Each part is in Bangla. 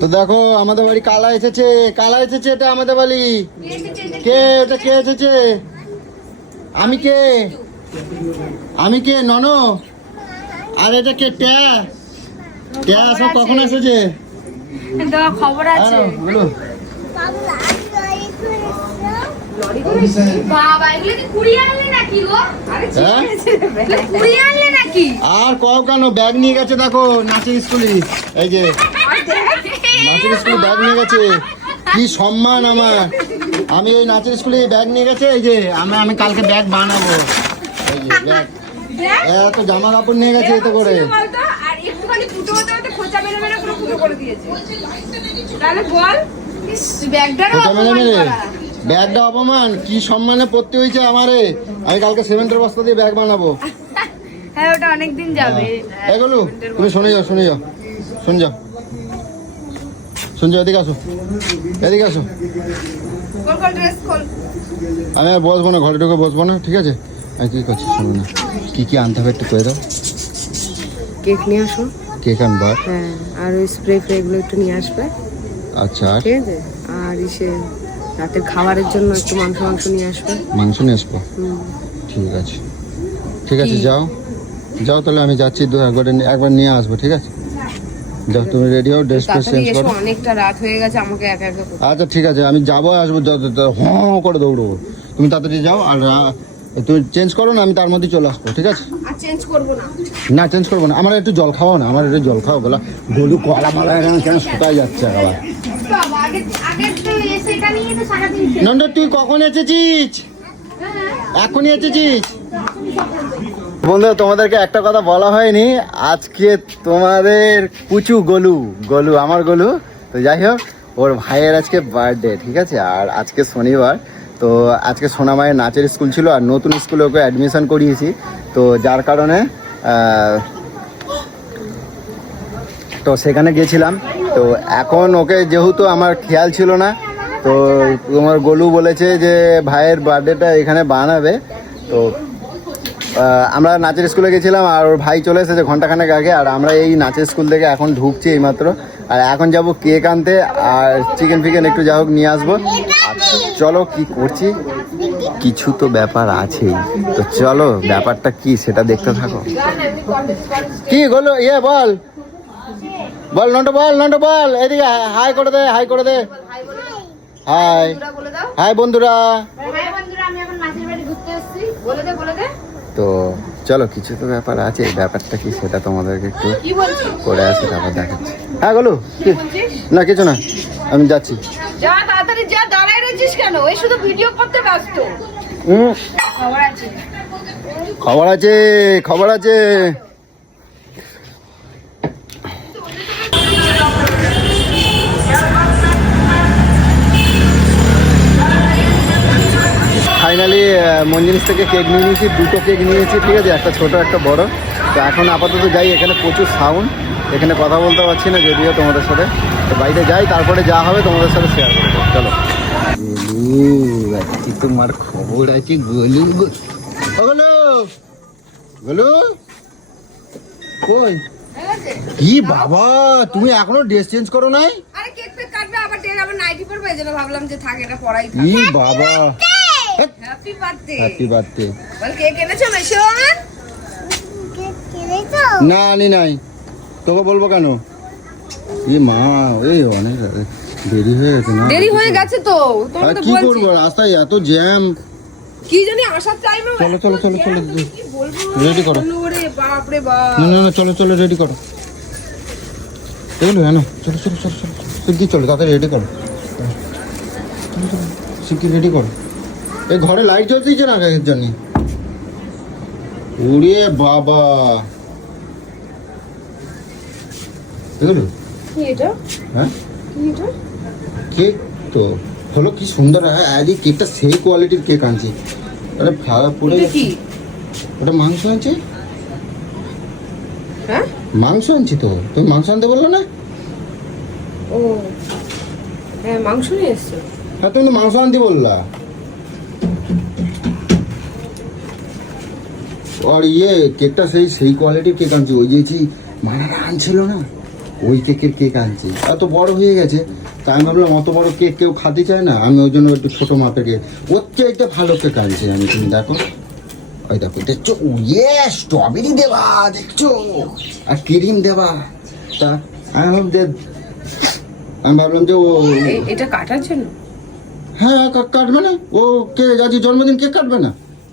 তো দেখো আমাদের বাড়ি কালা এসেছে, কালা এসেছে। এটা আমাদের বাড়ি। কে এটা? কে এসেছে? আমি কে? আমি কে? ননো। আর এটা কে? ট্যা ট্যা সব কখন এসেছে? খবর আছে। আর কও কেন? ব্যাগ নিয়ে গেছে দেখো নাচের স্কুলে। এই যে নাচের স্কুলে ব্যাগ নিয়ে গেছে। কি সম্মান আমার! আমি ওই নাচের স্কুলে ব্যাগ নিয়ে গেছে। এই যে আমি কালকে ব্যাগ বানাবো। এই যে ব্যাগ, এত জামা কাপড় নিয়ে গেছে এত করে। ব্যাগটা অপমান! কি সম্মানে পড়তে হয়েছে আমারে। আমি কালকে সিমেন্টের বস্তা দিয়ে ব্যাগ বানাবো। হ্যাঁ, ওটা অনেকদিন যাবে। এগুলো তুমি শুনে যাও, শুনে যাও, শুনে যাও, শুনে যাও। এদিকে আসো, এদিকে আসো। আমি আর বসবো না, ঘরে ঢুকে বসবো না, ঠিক আছে? আমি কি করছি শোনো না, কি কি আনতে হবে একটু করে দাও। কেক নিয়ে আসো। কেক আনবার? হ্যাঁ, আর ওই স্প্রে ফ্রে এগুলো একটু নিয়ে আসবে। আচ্ছা, আর ঠিক আছে। আর ইসে রাতের খাবারের জন্য একটু মাংস নিয়ে আসবে। মাংস নিয়ে আসবো? ঠিক আছে, ঠিক আছে, যাও যাও তাহলে। আমি যাচ্ছি, একবার নিয়ে আসবো, ঠিক আছে? যাও তুমি রেডি হও, ড্রেস ফ্রেস চেঞ্জ করো। অনেকটা রাত হয়ে গেছে, আমাকে একা একা আচ্ছা ঠিক আছে, আমি যাবো, আসবো, হ্যাঁ করে দৌড়বো। তুমি তাড়াতাড়ি যাও, আর তুমি চেঞ্জ করো না, আমি তার মধ্যে চলে আসবো, ঠিক আছে? আর চেঞ্জ করবো না। না চেঞ্জ করবো না। আমার একটু জল খাওয়া না, আমার একটু জল খাও। গলা গলু কলা মালা কেন শুকাই যাচ্ছে আবার। নন্দ তুই কখন এসেছিস? এখনই এসেছিস? বন্ধু তোমাদেরকে একটা কথা বলা হয়নি, আজকে তোমাদের পুচু গলু আমার গলু। তো যাই হোক, ওর ভাইয়ের আজকে বার্থডে, ঠিক আছে? আর আজকে শনিবার, তো আজকে সোনামায়ের নাচের স্কুল ছিল, আর নতুন স্কুলে ওকে অ্যাডমিশন করিয়েছি। তো যার কারণে তো সেখানে গেছিলাম। তো এখন ওকে যেহেতু আমার খেয়াল ছিল না, তো তোমার গলু বলেছে যে ভাইয়ের বার্থডেটা এখানে বানাবে। তো আমরা নাচের স্কুলে গেছিলাম, আর ওর ভাই চলে এসেছে ঘন্টাখানেক আগে। আর আমরা এই নাচের স্কুল থেকে এখন ঢুকছি এইমাত্র। আর এখন যাব কেক আনতে, আর চিকেন ফিকেন একটু যা হোক নিয়ে আসবো। চলো কি করছি, কিছু তো ব্যাপার আছেই, তো চলো ব্যাপারটা কি সেটা দেখতে থাকো। কি বলো? বল বল নন্টু, বল এদিকে হাই করে দে, হাই করে দে। হাই হাই বন্ধুরা। তো চলো, কিছু তো ব্যাপার আছে, ব্যাপারটা কি সেটা তোমাদেরকে একটু করে আসি, তারপর দেখাচ্ছি। হ্যাঁ বলো। না কিছু না, আমি যাচ্ছি। যা তাড়াতাড়ি যা, দাঁড়ায় রয়েছিস কেন? ওই শুধু ভিডিও করতে ব্যস্ত। খবর আছে, খবর আছে, খবর আছে। ফাইনালি মঞ্জিনিস থেকে কেক নিয়ে নিয়েছি, দুটো কেক নিয়েছি, ঠিক আছে? একটা ছোট একটা বড়। তো এখন আপাতত যাই, এখানে প্রচুর সাউন্ড, এখানে কথা বলতে পারছি না যদিও তোমাদের সাথে। তো বাড়িতে যাই, তারপরে যা হবে তোমাদের সাথে শেয়ার করবো। চলো। তোমার খবর আছে গলু, গলু কই? কি বাবা, তুমি এখনো ড্রেস চেঞ্জ করো নাই? আরে কেক ফেক কাটবে, আবার ডের আবার নাইটি পরবে, এজন্য ভাবলাম যে থাক, এটা পরাই থাক। কি বাবা, হ্যাপি বার্থডে। Happy birthday. বল কেক এনেছো মেশো? না আনি নাই, তোকে বলবো কেন? মা, এই অনেক দেরি হয়ে গেছে না? দেরি হয়ে গেছে তো, তোমাকে তো বলছি। কি করব, রাস্তায় এত জ্যাম, কি জানি আসার টাইম। চলো চলো চলো চলো, রেডি করো। ওরে বাপ রে বাপ। না চলো চলো, রেডি করো এগুলো। হ্যাঁ না, চলো চলো চলো চলো, শিগগির চলো, তাড়াতাড়ি রেডি করো, শিগগির রেডি করো। এই ঘরে লাইট জ্বলতে দিচ্ছে না এর জন্য। ওরে বাবা, এগুলো কি এটা? হ্যাঁ কি এটা? কেক তো হলো, কি সুন্দর। আরে কেকটা সেই কোয়ালিটির কেক আনছি। আরে ভাড়া পড়ে কি? ওটা মাংস আনছি। হ্যাঁ মাংস আনছি তো, তুমি মাংস আনতে বললো না? ও হ্যাঁ, মাংস নিয়ে এসছো। হ্যাঁ তুমি তো মাংস আনতে বললা। আর কেকটা সেই কোয়ালিটির কেক আনছি, ওই যে মানারা আনছিল না, ওই কেকের কেক আনছি, এত বড় হয়ে গেছে। তা আমি ভাবলাম অত বড় কেক কেউ খাতে চায় না, আমি ওই জন্য একটু ছোটো মাপের কেক, ওর চেয়ে একটা ভালো কেক আনছি আমি। তুমি দেখো, ওই দেখো, দেখছো, ইয়ে স্ট্রবেরি দেওয়া দেখছো, আর ক্রিম দেওয়া। তা আমি ভাবলাম যে ও এটা কাটার জন্য? হ্যাঁ কাটবে না, ও কে আজকে জন্মদিন কেক কাটবে না?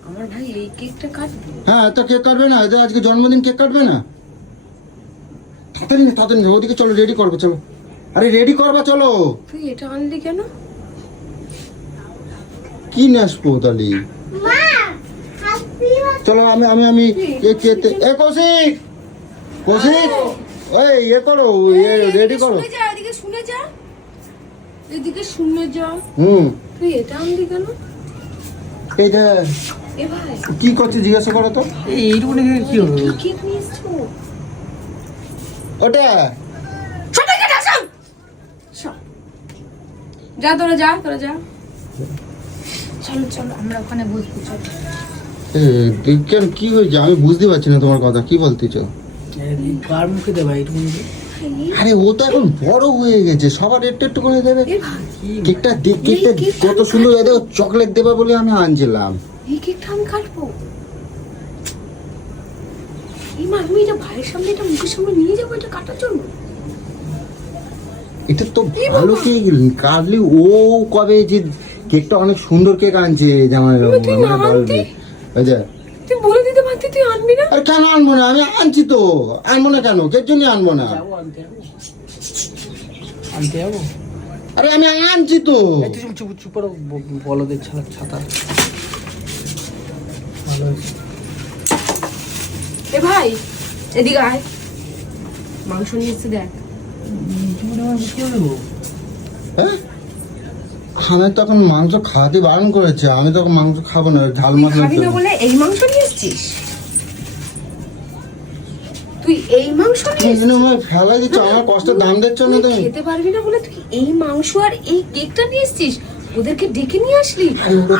আমার ভাই এই কেকটা কাটবে? হ্যাঁ তা কেক কাটবে না, এদের আজকে জন্মদিন, কেক কাটবে না? তাড়াতাড়ি ওদিকে চলো, রেডি করবো চলো। আরে রেডি করবা চলো। তুই এটা আনলি কেন? কি নেসবো তাহলে, চলো আমি আমি আমি কৌশিক, কৌশিক, ওই ইয়ে করো, রেডি করো। শুনে যা, এদিকে শুনে যা, এদিকে শুনে যা। তুই এটা আনলি কেন? এইটা এ ভাই কি করছে জিজ্ঞাসা করো তো। এইটুকু কি হবে? কেক নিয়ে এসছো? ওটা ছোট কেক আসো। যা তোরা যা, তোরা যা। চলো চলো, আমরা ওখানে বসবো, চলো। কেন কি হয়েছে আমি বুঝতে পারছি না তোমার কথা, কি বলতেছো? কার মুখে দেবা এইটুকু? আরে ও তো এখন বড় হয়ে গেছে, সবার একটু একটু করে দেবে। কেকটা দেখ, কেকটা কত সুন্দর, এদের চকলেট দেবে বলে আমি আনছিলাম। এই কেকটা আমি কাটবো? এই মা, আমি এটা ভাইয়ের সামনে, এটা মুখের সামনে নিয়ে যাবো এটা কাটার জন্য? এটা তো ভালো কেক কাটলি। ও কবে যে কেকটা অনেক সুন্দর কেক আনছে জামাই বাবু, তুই না আনতি? আচ্ছা তুই বলে দিতে পারতি তুই আনবি না? আরে কেন আনবো না, আমি আনছি তো। আনবো না কেন, কের জন্য আনবো না? যাবো আনতে যাবো, আনতে যাবো। আরে আমি আনছি তো। তুই চুপ চুপ করো, বলদের ছাতা ভালো হয়েছে। এ ভাই এদিকে আয়, মাংস নিয়ে এসে দেখ। কি দেবো? হ্যাঁ আমি তখন মাংস খাওয়াতে বারণ করেছে, আমি তখন মাংস খাবো না, ঝাল তুই মশলা খাবি না বলে এই মাংস নিয়ে এসেছিস? তুই এই মাংস নিয়ে এসেছিস? ফেলাই দিচ্ছ, আমার কষ্টের দাম দিচ্ছ না তুই তুমি। খেতে পারবি না বলে তুই এই মাংস আর এই কেকটা নিয়ে এসেছিস? ওদেরকে ডেকে নিয়ে আসলি?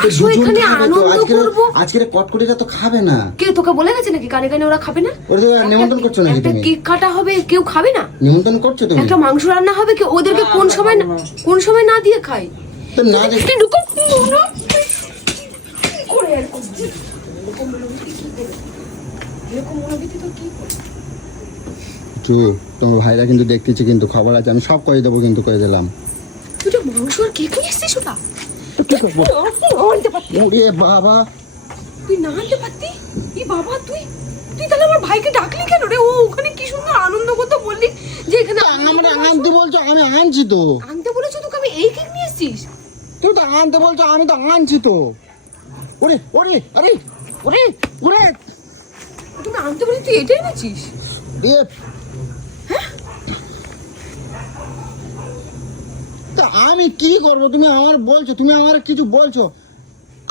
আসো এখানে আনন্দ করবো। আজকের কটকটিটা তো খাবে না। কে তোকে বলে গেছে নাকি কানে কানে ওরা খাবে না? ওদের নিমন্ত্রণ করছো নাকি একটা তুমি? কেক কাটা হবে, কেউ খাবে না? নিমন্ত্রণ করছো তুমি? একটা মাংস রান্না হবে, কেউ ওদেরকে কোন সময় না দিয়ে খায়? তো না যে তুই ঢুকো না। কি করে এরকম? এরকম মনোবৃত্তি তোর কি করে? তোমার ভাইরা কিন্তু দেখতেছি, কিন্তু খবর আছে, আমি সব করে দেবো, কিন্তু করে দিলাম। তুই তো মাংস আর কেক নিয়ে এসছিস ওটা? কি করবো? আনতে পারতি? ওরে বাবা, তুই না আনতে পারতি? এই বাবা, তুই তাহলে আমার ভাইকে ডাকলি কেন রে? ও ওখানে কি সুন্দর আনন্দ করতে বললি যে এখানে আমরা আনতে বলছো, আমি আনছি তো। আনতে বলেছো তোকে, আমি এই কেক নিয়ে এসছিস? তুমি তো আনতে বলছো, আমি তো আনছি তো। ওরে ওরে আরে ওরে ওরে, তুমি আনতে বলি তুই এটাই এনেছিস? তা আমি কি করবো, তুমি আমার বলছো, তুমি আমার কিছু বলছো,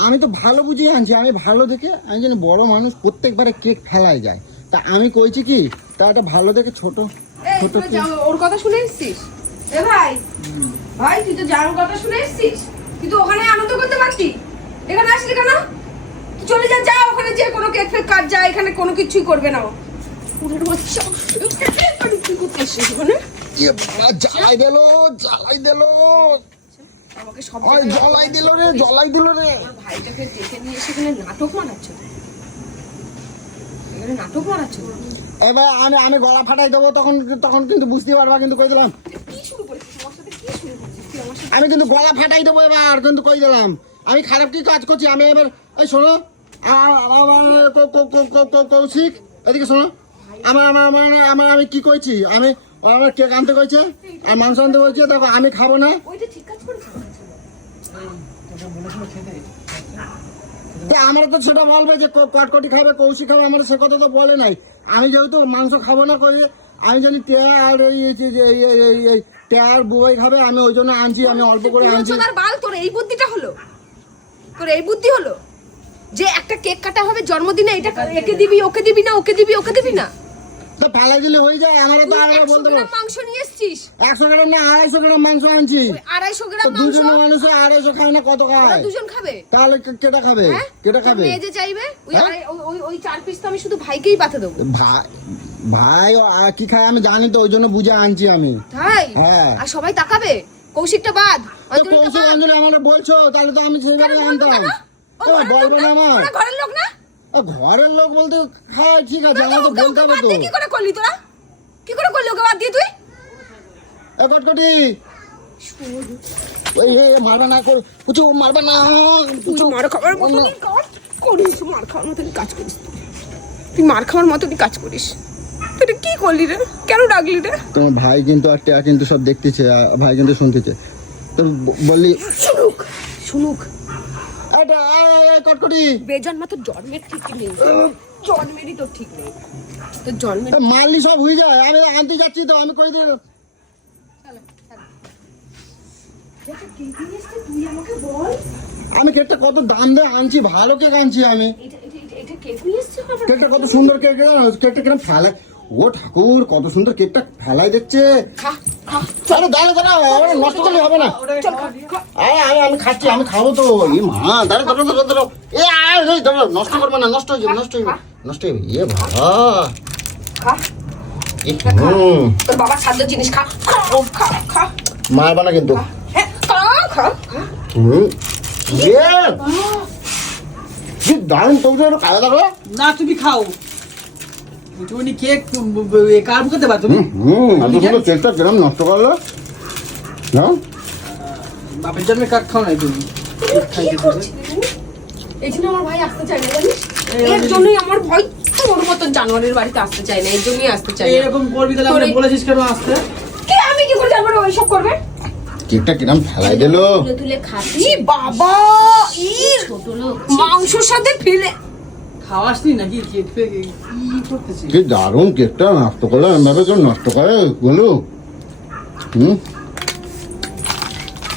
আমি তো ভালো বুঝিয়ে আনছি, আমি ভালো দেখে, আমি জানি বড় মানুষ প্রত্যেকবারে কেক ফেলাই যায়, তা আমি কইছি কি, তা একটা ভালো দেখে ছোট ছোট কেক। ওর কথা শুনে এসছিস? এ ভাই ভাই, তুই তো যার কথা শুনে এসছিস, তুই তো ওখানে আনন্দ করতে পারতি, এখানে আসলি কেন? তুই চলে যা ওখানে, যে কোনো কেক ফেক কাজ যা, এখানে কোনো কিছুই করবে না ও। কি করতে এসছিস ওখানে? জ্বালাই দিল, জ্বালাই দিল, আমাকে সব জ্বালাই দিল রে, জ্বালাই দিল রে। আমার ভাইটাকে ডেকে নিয়ে এসে এখানে নাটক মারাচ্ছ, এখানে নাটক মারাচ্ছ। এবার আমি গলা ফাটাই দেবো, তখন কিন্তু বুঝতে পারবা, কিন্তু কই দিলাম। কি শুরু করেছিস আমার সাথে? কি শুরু করেছিস তুই আমার সাথে? আমি কিন্তু গলা ফাটাই দেবো এবার, কিন্তু কই দিলাম। আমি খারাপ কি কাজ করছি? আমি এবার, এই শোনো, কৌশিক এদিকে শোনো, আমি কি কইছি, আমার কেক আনতে কইছে আর মাংস আনতে কইছে, দেখো আমি খাবো না। ওইটা ঠিক কাজ করেছিস? আমার তো সেটা বলবে যে কটকটি খাবে, কৌশিক খাবে, আমার সে কথা তো বলে নাই। আমি যেহেতু মাংস খাবো না, কই আমি জানি টেয়া আর টেয়ার বুবাই খাবে, আমি ওই জন্য আনছি, আমি অল্প করে আনছি। তোর এই বুদ্ধিটা হলো? তোর এই বুদ্ধি হলো যে একটা কেক কাটা হবে জন্মদিনে, এটা একে দিবি, ওকে দিবি না, ওকে দিবি, ওকে দিবি না? তো পালাই দিলে হয়ে যায়। আমারও তো আমরা বলতে পারবো মাংস নিয়ে এসেছিস 100 গ্রাম না 250 গ্রাম মাংস আনছি। 250 গ্রাম মাংস দুজন মানুষ 250 খায় না, কত খায়? দুজন খাবে। তাহলে কেটা খাবে? কেটা খাবে? মেয়ে যে চাইবে ওই 4 পিস তো আমি শুধু ভাইকেই পাঠিয়ে দেবো। ভাই ভাই কি খায় আমি জানি তো, ওই জন্য বুঝে আনছি আমি। তাই? হ্যাঁ। আর সবাই তাকাবে, কৌশিকটা বাদ, অঞ্জলিটা কৌশল বাদ। অঞ্জলি আমাকে বলছো, তাহলে তো আমি সেইভাবে কেন বলবো আনতাম। কেন? ও ঘরের লোক বলবো না? না আমার ওরা ঘরের লোক না? ঘরের লোক বলতে, হ্যাঁ ঠিক আছে, না, আমার তো ওকে বলতে হবে বাদ তো। দিয়ে কি করে করলি তোরা? কি করে করলি ওকে বাদ দিয়ে তুই? কটকটি ওই মারবা না কর, পুচু মারবা না। তুই মার খাওয়ার মতনই কাজ করিস, মার খাওয়ার মতনই কাজ করিস তুই মার খাওয়ার মতনই কাজ করিস। তুই এটা কি করলি রে? কেন ডাকলি রে? তোমার ভাই কিন্তু আর টেয়া কিন্তু সব দেখতেছে, ভাই কিন্তু শুনতেছে, তো বললি শুনুক শুনুক। কটকটি বেজন্মা তোর জন্মের ঠিক নেই, জন্মেরই তোর ঠিক নেই, তোর জন্মের। মারলি সব হয়ে যায়। আমি আনতে যাচ্ছি তো, আমি কই দিই। তুই আমাকে বল, আমি কেকটা কত দাম দিয়ে আনছি, ভালো কেক আনছি আমি। এটা কে নিয়ে এসছে? কেকটা কত সুন্দর কেক, কেকটা কিরম ফেলে, ও ঠাকুর কত সুন্দর কেকটা ফেলাই দিচ্ছে। খা খা চলো দাঁড়া দাঁড়া, নষ্ট করলে হবে না। চল খা খা। আমি খাচ্ছি, আমি খাবো তো। এ মা দাঁড়া দাঁড়া দাঁড়া দাঁড়া, দাঁড়া, নষ্ট করবে না, নষ্ট হয়ে যাবে, নষ্ট হয়ে যাবে, নষ্ট হয়ে যাবে। এ বাবা, খা তোর বাবার সাধ্য জিনিস খা খা খা খা। মারবা না কিন্তু। হ্যাঁ খা খা খা। কি দারুণ, তবু তো খাওয়া দাওয়া। না তুমি খাও, তুমি কেক কার মুখে দেবা তুমি? এত সুন্দর কেকটা কিরম নষ্ট করলো। হ্যাঁ বাপের জন্মে কাক খাও নাই তুমি, কেক খাই কি করছিস? এই জন্য আমার ভাই আসতে চায় না জানিস, এর জন্যই আমার ভাই তোর মতন জানোয়ারের বাড়িতে আসতে চায় না, এর জন্যই আসতে চায় না। এরকম করবি তাহলে আমরা বলেছিস কেন আসতে? কি আমি কি করে জানবো ওইসব করবে? কেকটা কিরম ফেলাই দিল। তুলে তুলে খাচ্ছি। ই বাবা, ই ছোট লোক। মাংসের সাথে ফেলে খাওয়াসনি নাকি কেক ফেক কি করতেছিস? কি দারুণ কেকটা নষ্ট করলো, এভাবে কেউ নষ্ট করে বলো।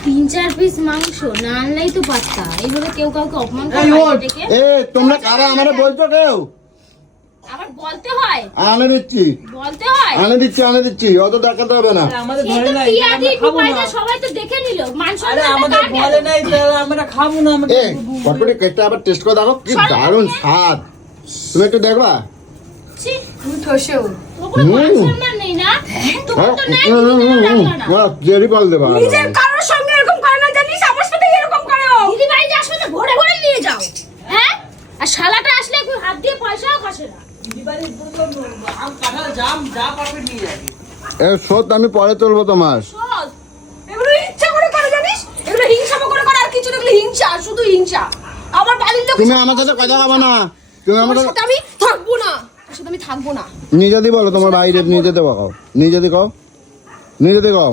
3-4 পিস মাংস না আনলেই তো পারতা। এইভাবে কেউ কাউকে অপমান করে এই ওঠ। বাড়ি থেকে? এ তোমরা কারা আমারে বলছো কেউ? আবার বলতে হয়, আনে দিচ্ছি, বলতে হয়। আনে দিচ্ছি, অত দেখাতে হবে না। আরে আমাদের সে ঘরে তো নাই, টিয়া আমরা দিয়ে খাবো ডুবাই না। না, সবাই তো দেখে নিল। মাংস আরে রান্না আমাদের কার ঘরে গেল? নাই তাহলে আমরা খাবো না। আমরা এ কটকটি কেকটা আবার টেস্ট করে দেখো, কি দারুণ স্বাদ। তুমি একটু দেখবা? ছি, তুমি ঠসেও তোর কোনো মান সম্মান নেই না? তোমার তো নাই, তুমি কেন রাখলা না? জেরি পাল দেবা। নিজের কারোর সঙ্গে এরকম করে না জানিস, আমার সাথে এরকম করে ও। দিদি বাড়ি যাস না, ভরে ভরে নিয়ে যাও। হ্যাঁ, আর শালাটা আসলে একটু হাত দিয়ে পয়সাও কাশে না। দিদিবাড়ির আম কাঁঠাল জাম যা পারবে নিয়ে যাবে। এ শোধ আমি পরে তুলবো তোমার। শোধ। এগুলো ইচ্ছা করে করে জানিস, এগুলো হিংসা করে করে, আর কিছু না, এগুলো হিংসা, শুধু হিংসা। আমার বাড়ির লোক তুমি আমার সাথে কথা হবে না, তুমি আমার তোর সাথে সাথে আমি থাকবো না, তোর সাথে আমি থাকবো না। নিজে দি বলো, তোমার বাইরে নিজে দেবো, কও নিজে দি, কও নিজে দি, কও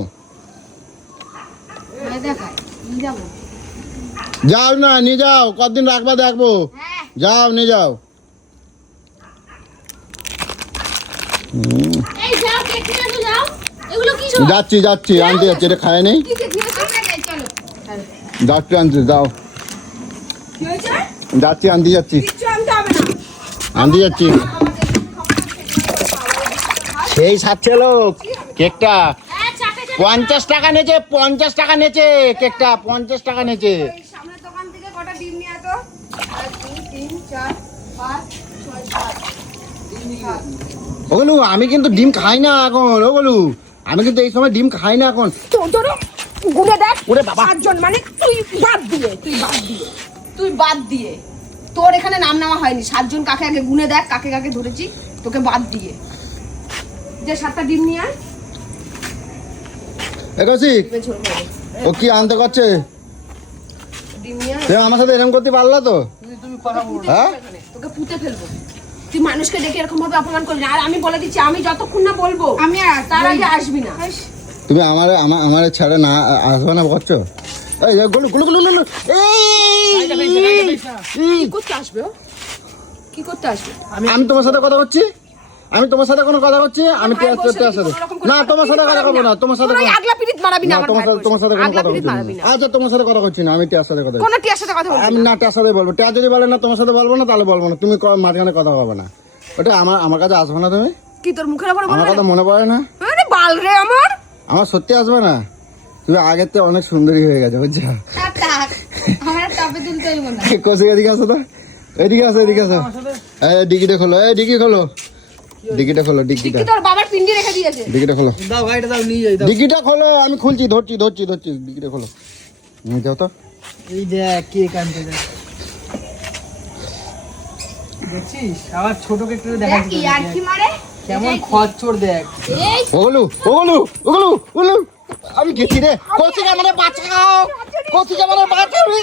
ভয় দেখায়, নিয়ে যাবো। যাও না, নিয়ে যাও, কতদিন রাখবা দেখবো। হ্যাঁ। যাও, নিয়ে যাও। এই যাও, কেক নিয়ে এসো, যাও। এগুলো কি সব? যাচ্ছি যাচ্ছি, আনতে যাচ্ছি, এটা খায় নেই, কি যে কি হয়েছে? আমরা যাই, চলো। যাচ্ছি আনতে, যাও, কি হয়েছে? যাচ্ছি আনতে যাচ্ছি, কিচ্ছু আনতে হবে না। আনতে যাচ্ছি। সেই সাথে লোক কেকটা হ্যাঁ, চাপে চাপে। 50 টাকা নেছে, 50 টাকা নেছে কেকটা, 50 টাকা নেছে। এই সামনের দোকান থেকে কটা ডিম নিয়ে আতো। 1 2 3 4 5 6 7। ওগুলো আমি কিন্তু ডিম খাই না এখন, ওগুলো আমি কিন্তু এই সময় ডিম খাই না এখন। তোর গুনে দেখ, ওরে বাবা। 7 জন, মানে তুই বাদ দিয়ে, তুই বাদ দিয়ে, তোর এখানে নাম নেওয়া হয়নি। 7 জন কাকে আগে গুনে দেখ, কাকে কাকে ধরেছি, তোকে বাদ দিয়ে। যে 7টা ডিম নিয়ে আয়, একাশি ডিমে ঝোল করে দে। ও কি আনতে করছে? ডিম নিয়ে আয়, তুমি আমার সাথে এরকম করতে পারলা তো? তুমি কথা বলো। হ্যাঁ এখানে তোকে পুঁতে ফেলবো। তুই মানুষকে ডেকে এরকম ভাবে অপমান করবি না। আর আমি বলে দিচ্ছি, আমি যতক্ষণ না বলবো আমি আর তার আগে আসবি না। তুমি আমার ছেড়ে না আসবে না করছো? এই গুলু গুলু গুলু গুলু, কি করতে আসবে ও? কি করতে আসবে? আমি তোমার সাথে কথা করছি, আমি তোমার সাথে কোনো কথা করছি, আমি ভাই বসে টেয়ার সাথে কোনো রকম না, তোমার সাথে কথা করবো না, তোমার সাথে কোনো আগলা পিরিত মারাবি না না, আমার তোমার ভাইয়ের সাথে তোমার সাথে বসে। কোনো আগলা কথা পিরিত করছি মারাবি না। না। আচ্ছা তোমার সাথে কথা করছি না, আমি টেয়ার সাথে কথা কোন টিয়ার সাথে কথা বলবি আমি না। না টেয়ার সাথে বলবো, টেয়ার যদি বলে না তোমার সাথে বলবো না, তাহলে বলবো না, তুমি মাঝখানে কথা বলবে না। ওটা আমার কাছে আসবে না, তুমি কি তোর মুখের উপর আমার বলবে কথা না? মনে পড়ে না, আরে বাল রে আমার। আমার সত্যি আসবে না। তুমি আগের থেকে অনেক সুন্দরী হয়ে গেছে, বুঝছো? থাক, আমার চাপে তুলতে হইব না। কষে এদিকে আসো তো, এদিকে আসো, এদিকে আসো। এই ডিকিটা খোলো, এই ডিকি খোলো, ডিকিটা খোলো, ডিকিটা কি তোর বাবার পিন্ডি রেখে দিয়েছে। ডিকিটা খোলো, দাও গাড়িটা দাও, নিয়ে যাই দাও। ডিকিটা খোলো, আমি খুলছি, ধরছি ডিকিটা খোলো, নিয়ে যাও তো। এই দেখ কেক আনতে দেখ, দেখছিস আবার ছোট কেক দেখাচ্ছি আর কি মারে কেমন খচ্চর দেখ। এই ওগুলো ওগুলো ওগুলো ওগুলো আমি গেছি রে, কৌশিক আমারে বাঁচাও, কৌশিক আমারে বাঁচাও রে,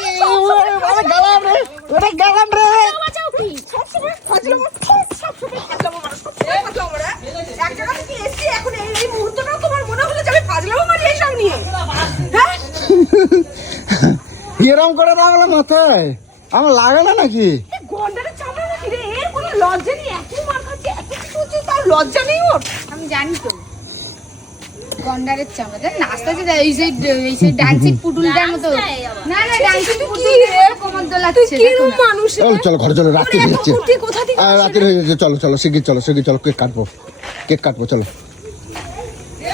আরে গালাম রে, ওরে গালাম রে। বাঁচাও কি? ফাজলামো মারা এক জায়গা থেকে এসছি, এখন এই মুহূর্তটাও তোমার মনে হলো যে আমি ফাজলামো মারি এইসব নিয়ে? হ্যাঁ এরম করে রাখলাম মাথায়, আমার লাগে না নাকি? গন্ডারের চামড়া নাকি রে? এর কোনো লজ্জা নেই, এত মার খাচ্ছে, এত কিছু হচ্ছে, তার লজ্জা নেই ওর? আমি জানি তো গন্ডারের চামড়া দেখ নাচতে যে এই সেই ডান্সিং পুতুলটার মতো। না না ডান্সিং পুতুল রে কোমর দোলাচ্ছে। কিরম মানুষ রে? চলো ঘরে চলো, রাত্রি হয়ে যাচ্ছে, কুর্তি কোথা থেকে রাত্রি হয়ে যাচ্ছে, চলো শিগগির চলো, কেক কাটবো চলো,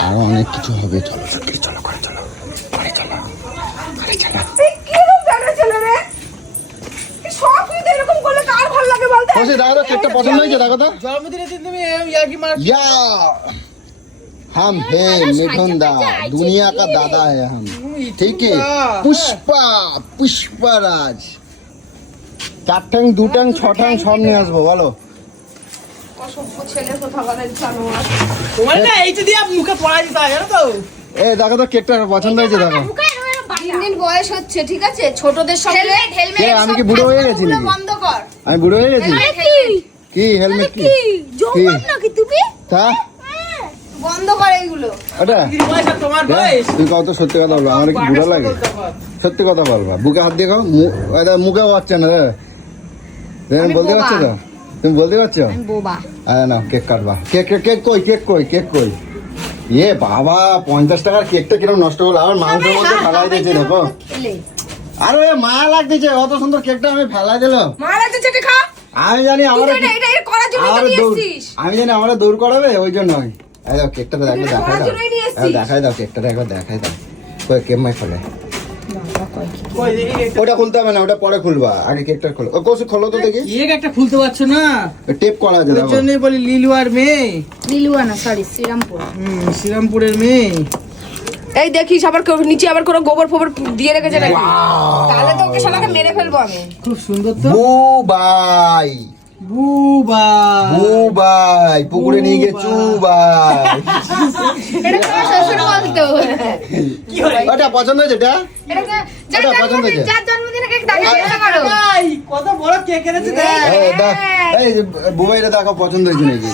আর অনেক কিছু হবে, চলো শিগগির চলো, ঘরে চলো। তুই কিরম গাড়ি চলে রে? এই সব কিছু এরকম করলে কার ভালো লাগে বলতে? কৌশিক দাদা কেকটা পছন্দ হয়েছে, দেখো তো। জন্মদিনের দিন তুমি ইয়ার্কি মার। या हम है मिथुन दा, दुनिया का दादा है हम, ठीक है। पुष्पराज 4 ঠ্যাং 2 ঠ্যাং 6 ঠ্যাং সব নিয়ে আসবো, বলো। অসভ্য ছেলে কোথাকার জানোয়ার। তোমার না এইটা দিয়ে মুখে পড়াই দিতে হয়, জানো তো? এই দেখো তো কেকটা পছন্দ হয়েছে, দেখো। দিন দিন বয়স হচ্ছে, ঠিক আছে? ছোটদের সঙ্গে কে, আমি কি বুড়ো হয়ে গেছি নাকি? বন্ধ কর। আমি বুড়ো হয়ে গেছি? কি হেলমেট কি জওয়ান নাকি তুমি? তা বন্ধ কর এইগুলো। ওটা দিদির বয়স আর তোমার বয়স। তুই কত সত্যি কথা বলবো, আমার কি বুড়ো লাগে? সত্যি কথা বলবা, বুকে হাত দিয়ে খাও, মুখে পাচ্ছে না রে, তুমি বলতে পারছো তো? তুমি বলতে পারছো? আমি বোবা। আরে না, কেক কাটবা, কেক কই এ বাবা, 50 টাকার কেকটা কিরকম নষ্ট হলো, আবার মাংসের মধ্যে ফেলাই দিয়েছে, দেখো। আরে মায়া লাগতেছে, অত সুন্দর কেকটা আমি ফেলাই দিল। মারাতে চেটে খা। আমি জানি তুই আমার তো এটা করার জন্য তো নিয়ে এসেছিস। আমি জানি আমার দৌড় করাবে, ওই জন্যই। এই দাও কেকটা একবার তুই দেখাই করার দাও, জন্যই নিয়ে এসেছিস। দেখাই দাও কেকটা একবার দেখাই দাও, কই কেক মাই ফেলে। কই দেখি কেকটা। ওটা খুলতে হবে না, ওটা পরে খুলবা, আগে কেকটা খোলো। ও কৌশিক খোলো তো দেখি, কেক একটা খুলতে পারছো না, টেপ করা আছে ওর দেখো। জন্যই বলি লিলুয়ার মেয়ে। লিলুয়ানা সরি শ্রীরামপুর। শ্রীরামপুরের মেয়ে। এই দেখিস আবার নিচে আবার কোনো গোবর ফোবর দিয়ে রেখেছে নাকি? তাহলে তো ওকে শালাকে মেরে ফেলবো আমি। খুব সুন্দর তো। বুবাই বুবাই পুকুরে নিয়ে গিয়ে চুবাই। এটা তোমার শ্বশুর বলতো। কি হয়? ওটা পছন্দ হয়েছে, এটা এটা এটা পছন্দ হয়েছে। যার জন্মদিনে কেক দাবি করতে পারো। ভাই, কত বড় কেক এনেছে দেখ। এই বুবাইটা দেখো পছন্দ হয়েছে নাকি?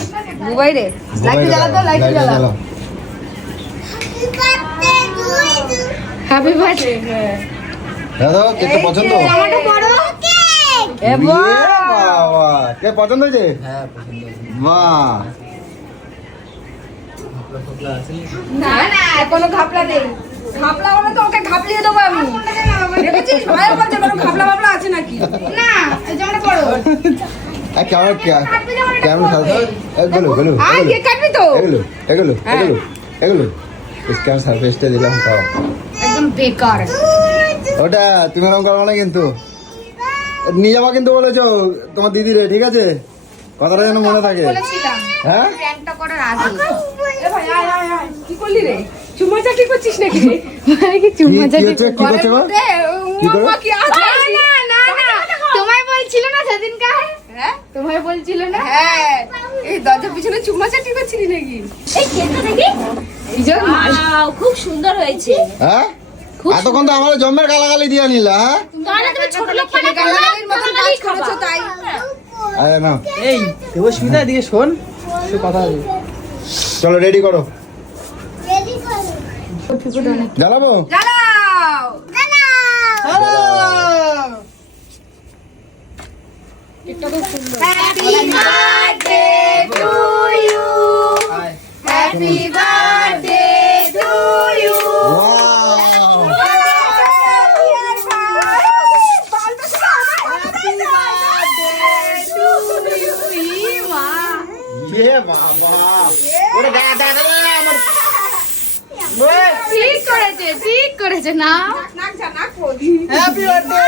দুবাই রে লাইট জ্বালা তো, লাইট জ্বালা। Happy birthday. দাদা কেকটা পছন্দ? আমারটা বড় এ ইয়ে বাবা, কে পছন্দ হয়েছে? হ্যাঁ পছন্দ হয়েছে। বাহ, না না কোনো ঘাপলা নেই। ঘাপলা হলে তো ওকে ঘাপলিয়ে দেবো আমি। দেখেছিস ভাই বলছে কোনো ঘাপলা বাপলা আছে নাকি? না জামাটা বড়। কেমন সাজা? এগুলো আয় কেক কাটবি তো? এগুলো স্ক্যান সার্ভিসটা দিলাম, খাও। একদম বেকার। ওটা তুমি এরকম করবো না কিন্তু, নিয়ে যাবো কিন্তু বলেছো তোমার দিদি রে, ঠিক আছে? কথাটা যেন মনে থাকে। বলেছিলাম হ্যাঁ প্র্যাঙ্কটা করার আগে। এ ভাই আয় আয় আয়। কি করলি রে? চুম্মা চাটি করছিস নাকি রে? মানে কি চুম্মা কি হচ্ছে? কি করছো গো? কি করো? কি আছে? না তোমায় বলছিল না সেদিনকার? হ্যাঁ তোমায় বলছিল না? হ্যাঁ এই দরজার পিছনে চুম্মা চাটি করছিলি নাকি? এই কেকটা দেখি। এই যে খুব সুন্দর হয়েছে। হ্যাঁ, এতক্ষণ তো আমার জন্মের গালাগালি দিয়ে নিলা। হ্যাঁ, তাহলে তুমি ছোট লোক ছেলে গালাগালির মতন কাজ করেছো তাই। আরে না, এই দেবস্মিতা দিয়ে শোন, একটু কথা আছে। চলো রেডি করো, জ্বালাবো। জ্বালাও happy birthday to you, happy birthday to you. Wow, এ বাবা, ওরে দাদা দাদা আমার ঠিক করেছে না। নাক যা নাক পড়ি। Happy birthday.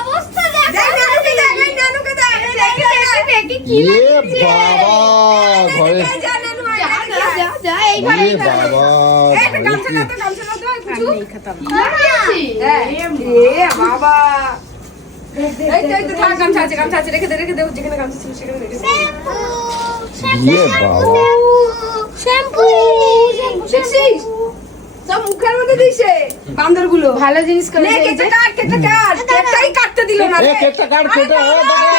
অবস্থা দেখ। দেখ নানুকে দেখ, এই নানুকে দেখ, এই দেখ, এই দেখ। দেখি কি এ বাবা ঘরে যা এইবার এ বাবা একটা গামছা নাও তো, গামছা নাও তো, কিছু। বাবা এই তো থাক, গামছা আছে, রেখে দে, যেখানে গামছা ছিল সেখানে রেখে দে। এ বাবা দেখছিস? সব মুখের মধ্যে দিছে বান্দরগুলো। ভালো জিনিস করে নে, কেকটা কাট, কেকটাই কাটতে দিল না এ রে। কেকটা কাট কেটে ও দাঁড়া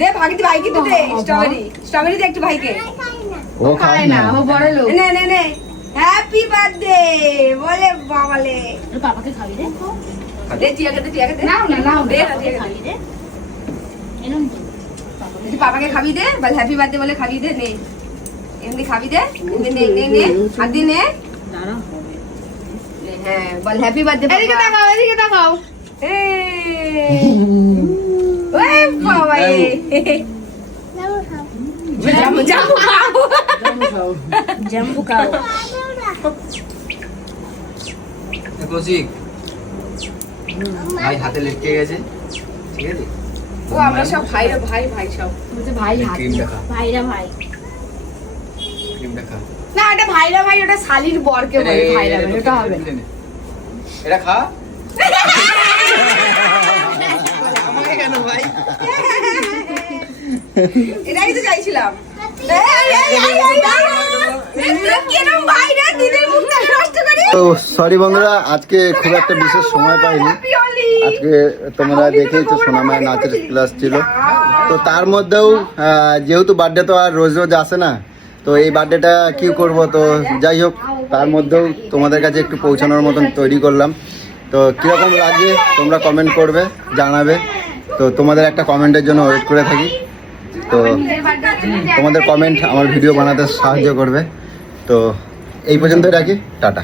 দে ভাগিতে, ভাইকে তো দে স্ট্রবেরি দে একটু ভাইকে। ও খায় না ও বড় লোক নে হ্যাপি বার্থডে বলে বাবালে। পাপাকে খাবি রে দে টিয়াকে দে। নাও দে না টিয়াকে দে। তুই পাপাকে খাবি দে, বল হ্যাপি বার্থডে বলে খাবি দে। নে এমনি খাবি দে, নে হাত দিয়ে নে। হ্যাঁ বল হ্যাপি বার্থডে। এদিকে তাকাও ওরে বাবা রে। জাম্বু খাও। কৌশিক ভাই হাতে লেটকে গেছে, ঠিক আছে? ও আমরা সব ভাই সব। ভাই হাত ক্রিমটা খা, ভাইরা ভাই ক্রিমটা খা। না এটা ভাইরা ভাই ওটা শালির বরকে বলে ভাইরা ভাই ওটা হবে না এটা খা। আমাকে কেন ভাই? এটাই তো চাইছিলাম। কিরম ভাই রে, দিদির মুখটা নষ্ট করি। তো সরি বন্ধুরা, আজকে খুব একটা বিশেষ সময় পাইনি। আজকে তোমরা দেখেই তো সোনামায়ের নাচের ক্লাস ছিল, তো তার মধ্যেও যেহেতু বার্থডে তো আর রোজ রোজ আসে না, তো এই বার্থডেটা কি করব, তো যাই হোক তার মধ্যেও তোমাদের কাছে একটু পৌঁছানোর মতন তৈরি করলাম। তো কীরকম লাগে তোমরা কমেন্ট করবে, জানাবে। তো তোমাদের একটা কমেন্টের জন্য ওয়েট করে থাকি। তো তোমাদের কমেন্ট আমার ভিডিও বানাতে সাহায্য করবে। তো এই পর্যন্তই রাখি, টাটা।